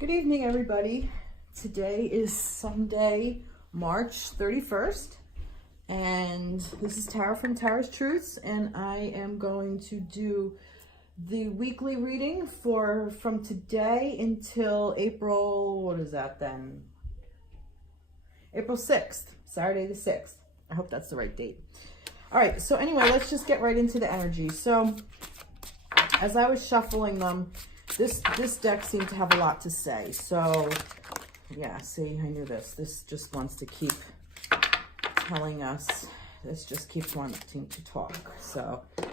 Good evening, everybody. Today is Sunday, March 31st, and this is Tara from Tara's Truths, and I am going to do the weekly reading from today until April, what is that then? April 6th, Saturday the 6th. I hope that's the right date. All right, so anyway, let's just get right into the energy. So as I was shuffling them, this deck seemed to have a lot to say. So yeah, see, I knew this. This just wants to keep telling us. This just keeps wanting to talk. So, all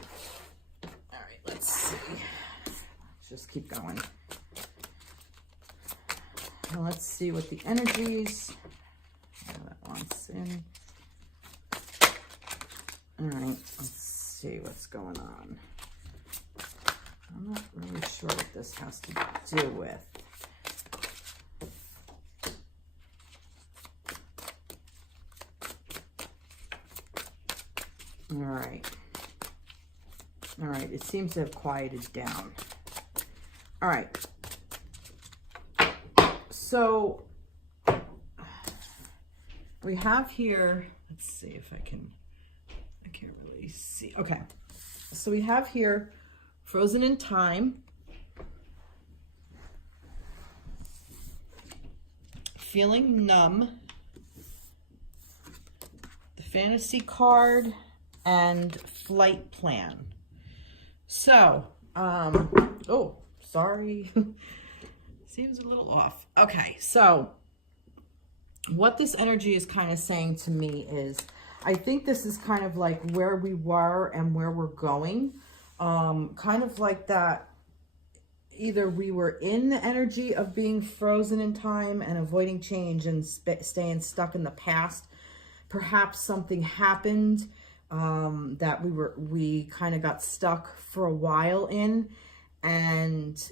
right, let's see. Let's just keep going. Now let's see what the energies. That wants in. All right, let's see what's going on. I'm not really sure what this has to do with. All right. All right, it seems to have quieted down. All right. So we have here, let's see if I can't really see. Okay. So we have here frozen in time, feeling numb, the fantasy card, and flight plan. So, oh, sorry. Seems a little off. Okay, so what this energy is kind of saying to me is, I think this is kind of like where we were and where we're going. Kind of like that, either we were in the energy of being frozen in time and avoiding change and staying stuck in the past. Perhaps something happened that we kind of got stuck for a while in, and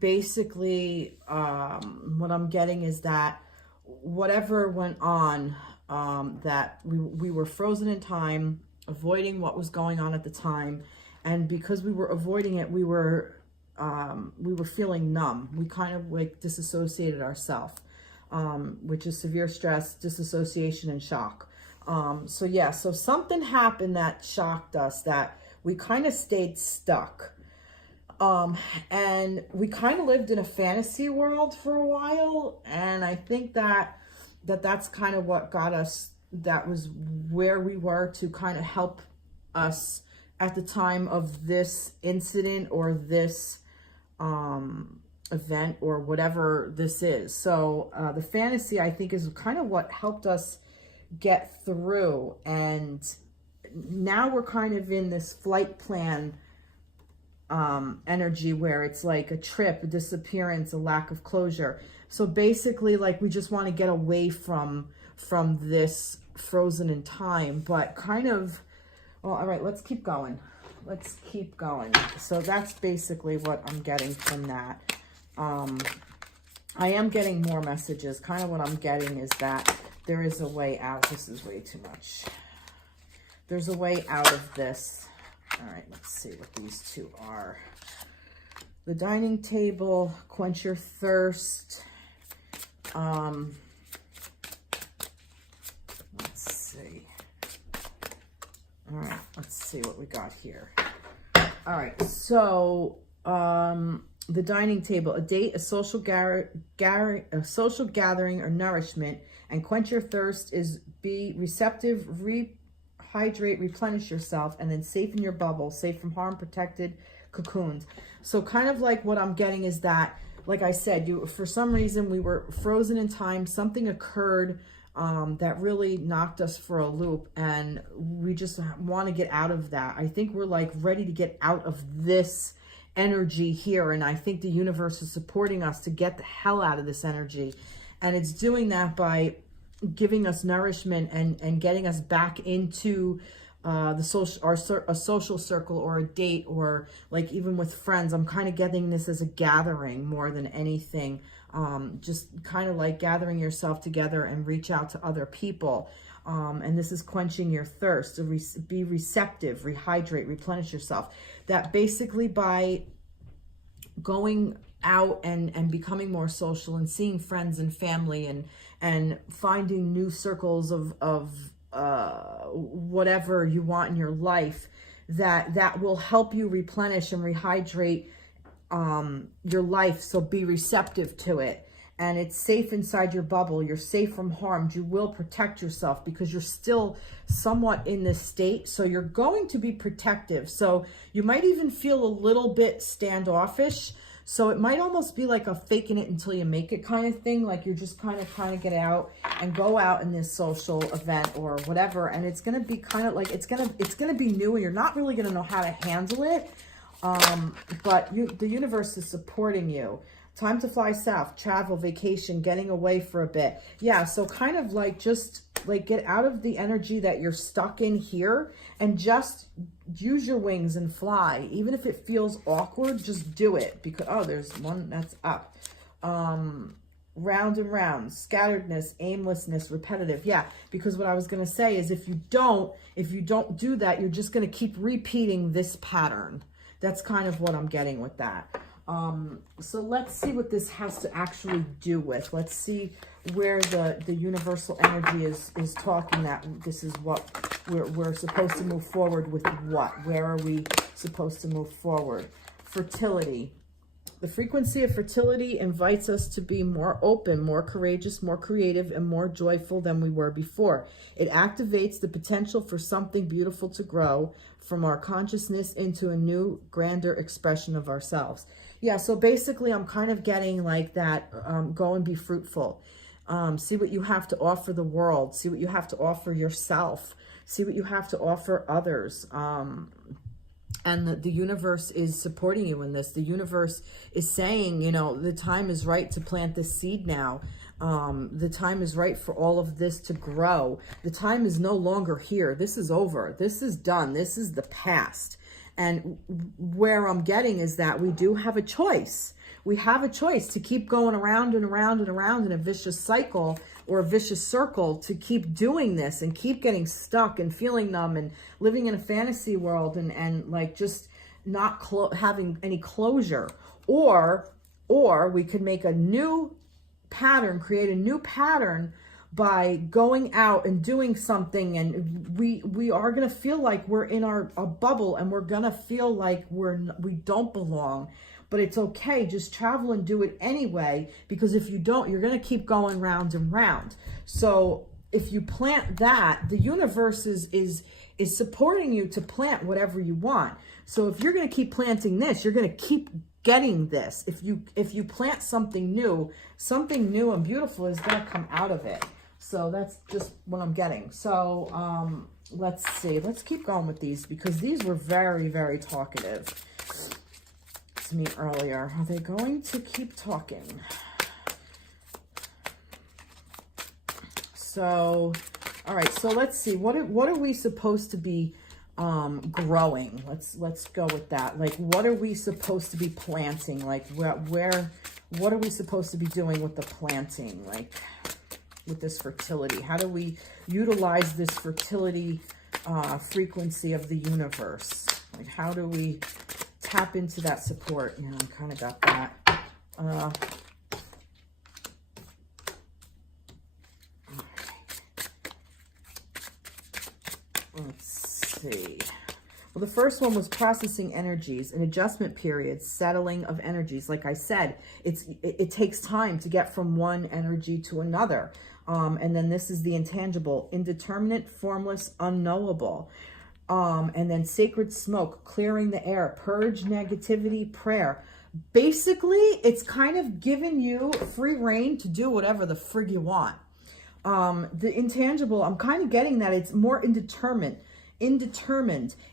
basically what I'm getting is that whatever went on, that we were frozen in time, avoiding what was going on at the time. And because we were avoiding it, we were feeling numb. We kind of like disassociated ourselves, which is severe stress, disassociation, and shock. So yeah, so something happened that shocked us, that we kind of stayed stuck. And we kind of lived in a fantasy world for a while. And I think that's kind of what got us, that was where we were to kind of help us at the time of this incident or this event or whatever this is. So the fantasy, I think, is kind of what helped us get through. And now we're kind of in this flight plan energy where it's like a trip, a disappearance, a lack of closure. So basically, like, we just want to get away from this frozen in time, but kind of, well, all right, let's keep going. Let's keep going. So that's basically what I'm getting from that. I am getting more messages. Kind of what I'm getting is that there is a way out. This is way too much. There's a way out of this. All right, let's see what these two are. The dining table, quench your thirst. Let's see. All right, let's see what we got here. All right, so the dining table, a date, a social gathering or nourishment, and quench your thirst is be receptive, rehydrate, replenish yourself, and then safe in your bubble, safe from harm, protected, cocooned. So kind of like what I'm getting is that, like I said, for some reason we were frozen in time. Something occurred that really knocked us for a loop, and we just want to get out of that. I think we're like ready to get out of this energy here, and I think the universe is supporting us to get the hell out of this energy, and it's doing that by giving us nourishment and getting us back into a social circle or a date, or like even with friends. I'm kind of getting this as a gathering more than anything. Just kind of like gathering yourself together and reach out to other people. And this is quenching your thirst. To be receptive, rehydrate, replenish yourself. That basically by going out and becoming more social and seeing friends and family and finding new circles of whatever you want in your life that will help you replenish and rehydrate your life. So be receptive to it. And it's safe inside your bubble. You're safe from harm. You will protect yourself because you're still somewhat in this state. So you're going to be protective. So you might even feel a little bit standoffish. So it might almost be like a faking it until you make it kind of thing. Like you're just kind of trying to get out and go out in this social event or whatever. And it's going to be kind of like, it's going to be new and you're not really going to know how to handle it. But the universe is supporting you. Time to fly south, travel, vacation, getting away for a bit. Yeah, so kind of like just like get out of the energy that you're stuck in here and just use your wings and fly. Even if it feels awkward, just do it. Because, oh, there's one that's up. Round and round, scatteredness, aimlessness, repetitive. Yeah, because what I was going to say is if you don't do that, you're just going to keep repeating this pattern. That's kind of what I'm getting with that. So let's see what this has to actually do with. Let's see where the universal energy is talking that this is what we're supposed to move forward with. What? Where are we supposed to move forward? Fertility. The frequency of fertility invites us to be more open, more courageous, more creative, and more joyful than we were before. It activates the potential for something beautiful to grow from our consciousness into a new, grander expression of ourselves. Yeah, so basically I'm kind of getting like that, go and be fruitful. See what you have to offer the world. See what you have to offer yourself. See what you have to offer others. And the universe is supporting you in this. The universe is saying, you know, the time is right to plant this seed now. The time is right for all of this to grow. The time is no longer here. This is over. This is done. This is the past. And where I'm getting is that we do have a choice. We have a choice to keep going around and around and around in a vicious cycle or a vicious circle, to keep doing this and keep getting stuck and feeling numb and living in a fantasy world and like just not having any closure. Or we could make a new pattern, create a new pattern by going out and doing something, and we are going to feel like we're in a bubble, and we're going to feel like we don't belong, but it's okay. Just travel and do it anyway, because if you don't, you're going to keep going round and round. So if you plant that, the universe is supporting you to plant whatever you want. So if you're going to keep planting this, you're going to keep getting this. If you plant something new and beautiful is going to come out of it. So that's just what I'm getting. So let's see. Let's keep going with these, because these were very, very talkative to me earlier. Are they going to keep talking? So, all right. So let's see. What are we supposed to be growing? Let's go with that. Like, what are we supposed to be planting? Like, what are we supposed to be doing with the planting? Like, with this fertility, how do we utilize this fertility frequency of the universe? Like, how do we tap into that support? You know, I kind of got that. Let's see. Well, the first one was processing energies and adjustment periods, settling of energies. Like I said, it takes time to get from one energy to another. And then this is the intangible, indeterminate, formless, unknowable. And then sacred smoke, clearing the air, purge negativity, prayer. Basically, it's kind of giving you free reign to do whatever the frig you want. The intangible, I'm kind of getting that it's more indeterminate.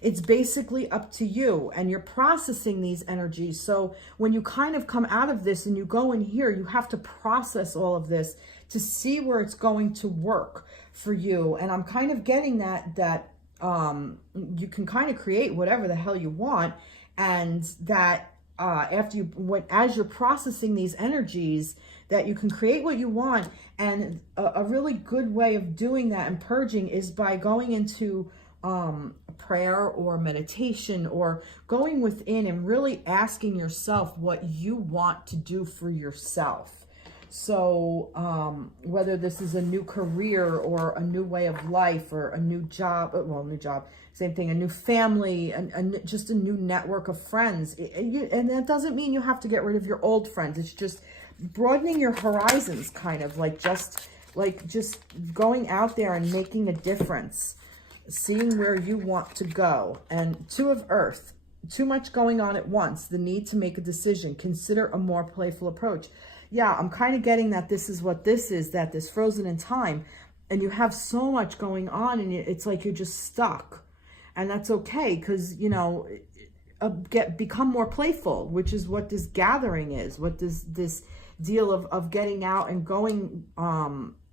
It's basically up to you, and you're processing these energies. So when you kind of come out of this and you go in here, you have to process all of this to see where it's going to work for you. And I'm kind of getting that you can kind of create whatever the hell you want, and that as you're processing these energies, that you can create what you want. And a really good way of doing that and purging is by going into prayer or meditation, or going within and really asking yourself what you want to do for yourself. So whether this is a new career or a new way of life or a new job, well, new job, same thing, a new family, and just a new network of friends. And that doesn't mean you have to get rid of your old friends. It's just broadening your horizons, kind of like just going out there and making a difference, seeing where you want to go. And Two of Earth, too much going on at once, the need to make a decision, consider a more playful approach. Yeah, I'm kind of getting that this is what this is, that this frozen in time, and you have so much going on, and it's like you're just stuck. And that's okay, because, you know, become more playful, which is what this gathering is, what this deal of getting out and going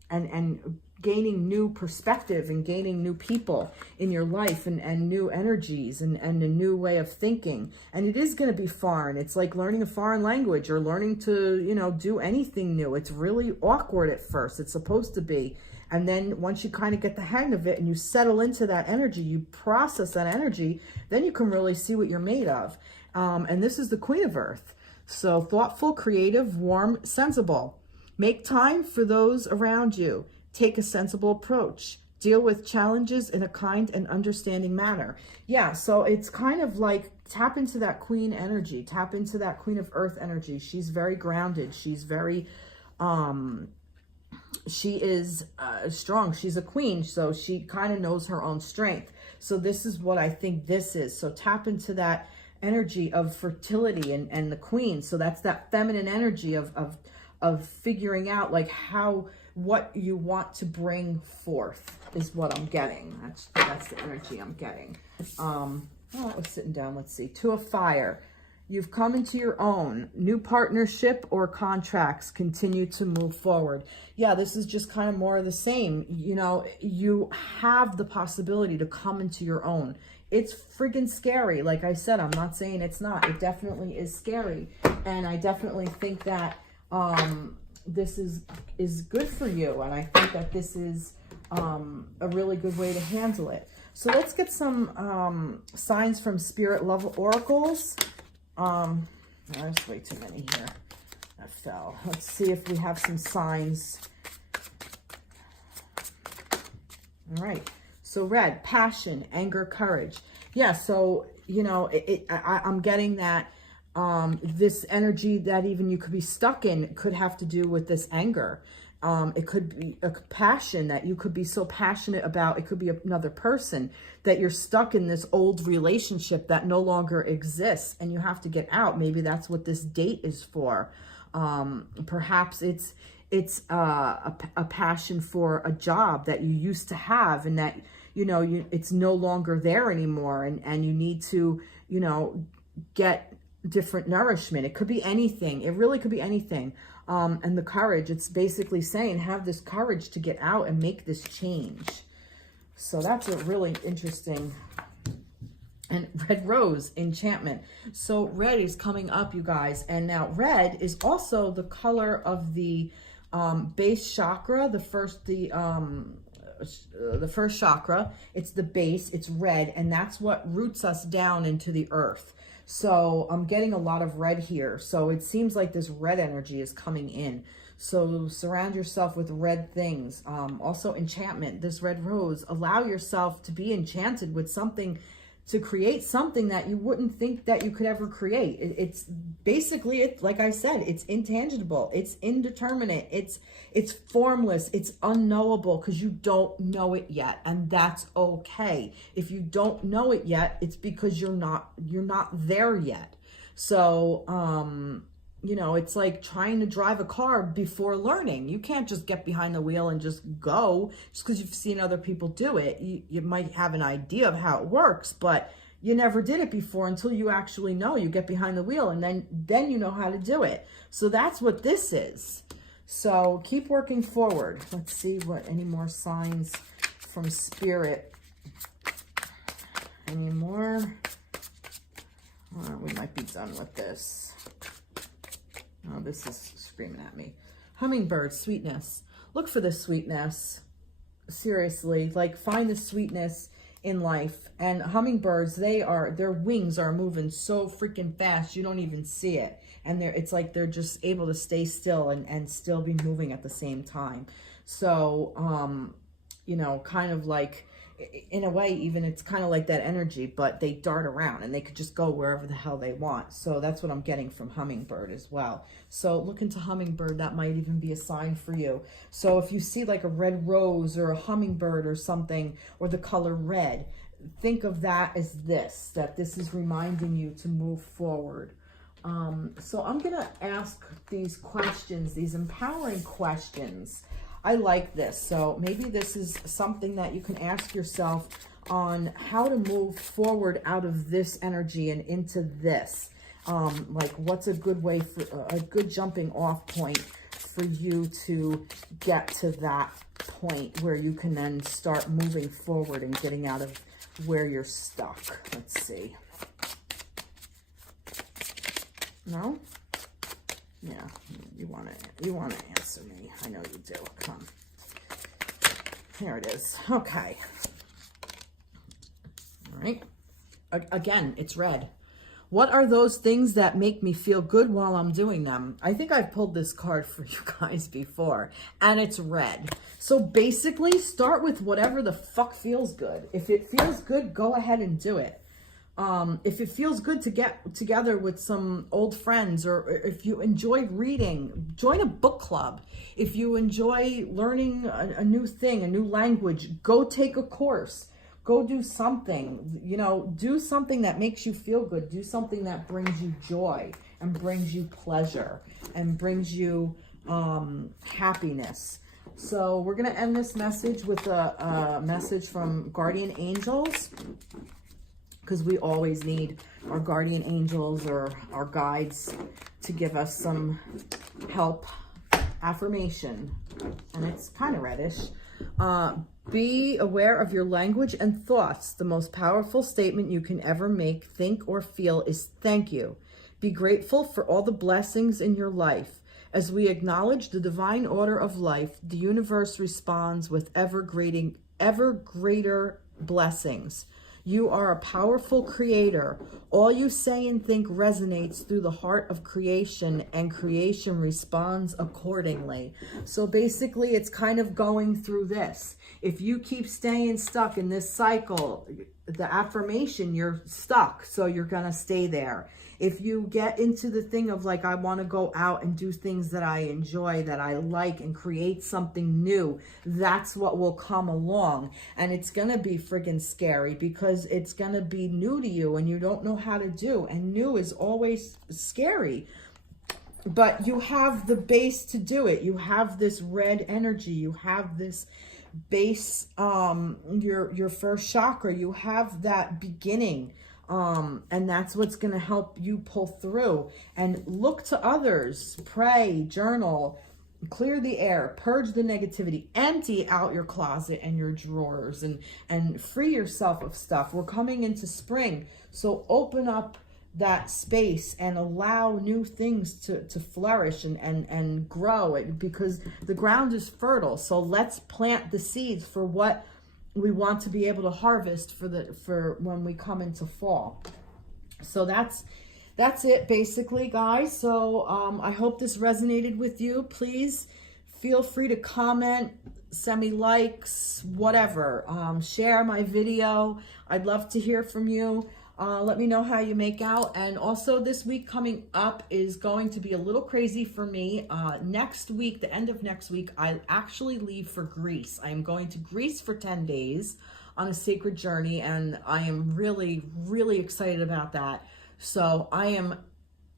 and gaining new perspective and gaining new people in your life, and new energies, and a new way of thinking. And it is going to be foreign. It's like learning a foreign language or learning to, you know, do anything new. It's really awkward at first. It's supposed to be. And then once you kind of get the hang of it and you settle into that energy, you process that energy, then you can really see what you're made of. And this is the Queen of Earth. So thoughtful, creative, warm, sensible. Make time for those around you. Take a sensible approach. Deal with challenges in a kind and understanding manner. Yeah, so it's kind of like tap into that Queen energy. Tap into that Queen of Earth energy. She's very grounded. She's very, she is strong. She's a queen, so she kind of knows her own strength. So this is what I think this is. So tap into that energy of fertility and the queen. So that's that feminine energy of figuring out like what you want to bring forth is what I'm getting. That's the energy I'm getting. Oh, I was sitting down. Let's see. Two of Fire. You've come into your own. New partnership or contracts continue to move forward. Yeah, this is just kind of more of the same. You know, you have the possibility to come into your own. It's friggin' scary. Like I said, I'm not saying it's not. It definitely is scary. And I definitely think that this is good for you. And I think that this is a really good way to handle it. So let's get some signs from Spirit Level Oracles. There's way too many here. That fell. Let's see if we have some signs. All right. So red, passion, anger, courage. Yeah. So, you know, I'm getting that this energy that even you could be stuck in could have to do with this anger. It could be a passion that you could be so passionate about. It could be another person that you're stuck in this old relationship that no longer exists and you have to get out. Maybe that's what this date is for. Perhaps it's a passion for a job that you used to have and that, you know, it's no longer there anymore. And you need to, you know, get different nourishment. It could be anything. It really could be anything. And the courage, it's basically saying, have this courage to get out and make this change. So that's a really interesting. And red rose, enchantment. So red is coming up, you guys. And now red is also the color of the base chakra, the first chakra. It's the base, it's red, and that's what roots us down into the earth. So I'm getting a lot of red here. So it seems like this red energy is coming in. So surround yourself with red things. Also enchantment, this red rose. Allow yourself to be enchanted with something, to create something that you wouldn't think that you could ever create. It's basically, like I said, it's intangible, it's indeterminate, it's formless, it's unknowable because you don't know it yet, and that's okay. If you don't know it yet, it's because you're not there yet. So you know, it's like trying to drive a car before learning. You can't just get behind the wheel and just go just because you've seen other people do it. You might have an idea of how it works, but you never did it before until you actually know. You get behind the wheel and then you know how to do it. So that's what this is. So keep working forward. Let's see what any more signs from Spirit. Any more? We might be done with this. Oh, this is screaming at me. Hummingbird, sweetness. Look for the sweetness. Seriously, like find the sweetness in life. And hummingbirds, their wings are moving so freaking fast, you don't even see it. And it's like they're just able to stay still and still be moving at the same time. So, you know, kind of like, in a way, even it's kind of like that energy, but they dart around and they could just go wherever the hell they want. So that's what I'm getting from hummingbird as well. So look into hummingbird. That might even be a sign for you. So if you see like a red rose or a hummingbird or something, or the color red, think of that as that this is reminding you to move forward. So I'm going to ask these questions, these empowering questions. I like this. So maybe this is something that you can ask yourself on how to move forward out of this energy and into this. Like what's a good way for a good jumping off point for you to get to that point where you can then start moving forward and getting out of where you're stuck. Let's see. No? Yeah, you want to answer me. I know you do. Come. Here it is. Okay. All right. Again, it's red. What are those things that make me feel good while I'm doing them? I think I've pulled this card for you guys before, and it's red. So basically, start with whatever the fuck feels good. If it feels good, go ahead and do it. If it feels good to get together with some old friends, or if you enjoy reading, join a book club. If you enjoy learning a new thing, a new language, go take a course. Go do something, you know, do something that makes you feel good. Do something that brings you joy and brings you pleasure and brings you happiness. So we're going to end this message with a message from guardian angels, because we always need our guardian angels or our guides to give us some help. Affirmation, and it's kind of reddish. Be aware of your language and thoughts. The most powerful statement you can ever make, think, or feel is thank you. Be grateful for all the blessings in your life. As we acknowledge the divine order of life, the universe responds with ever greater blessings. You are a powerful creator. All you say and think resonates through the heart of creation, and creation responds accordingly. So basically, it's kind of going through this. If you keep staying stuck in this cycle, the affirmation, you're stuck, so you're going to stay there. If you get into the thing of like, I want to go out and do things that I enjoy, that I like, and create something new, that's what will come along. And it's going to be friggin' scary, because it's going to be new to you and you don't know how to do. And new is always scary. But you have the base to do it. You have this red energy. You have this base, your first chakra. You have that beginning. And that's what's going to help you pull through. And look to others, pray, journal, clear the air, purge the negativity, empty out your closet and your drawers, and free yourself of stuff. We're coming into spring, so open up that space and allow new things to flourish and grow, because the ground is fertile. So let's plant the seeds for what we want to be able to harvest for when we come into fall. So that's it basically, guys. So I hope this resonated with you. Please feel free to comment, send me likes, whatever. Share my video. I'd love to hear from you. Let me know how you make out. And also, this week coming up is going to be a little crazy for me. Next week, the end of next week, I actually leave for Greece. I am going to Greece for 10 days on a sacred journey, and I am really, really excited about that. So I am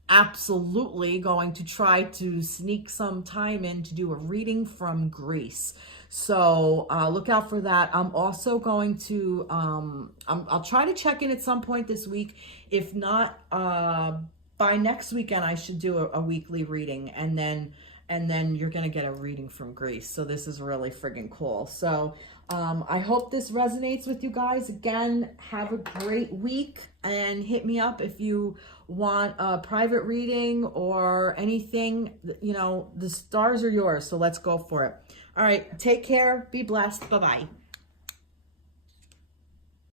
absolutely going to try to sneak some time in to do a reading from Greece. So look out for that. I'm also going to, I'll try to check in at some point this week. If not, by next weekend, I should do a weekly reading, and then you're going to get a reading from Greece. So this is really friggin' cool. So I hope this resonates with you guys. Again, have a great week, and hit me up if you want a private reading or anything. You know, the stars are yours, so let's go for it. All right, take care, be blessed, bye-bye.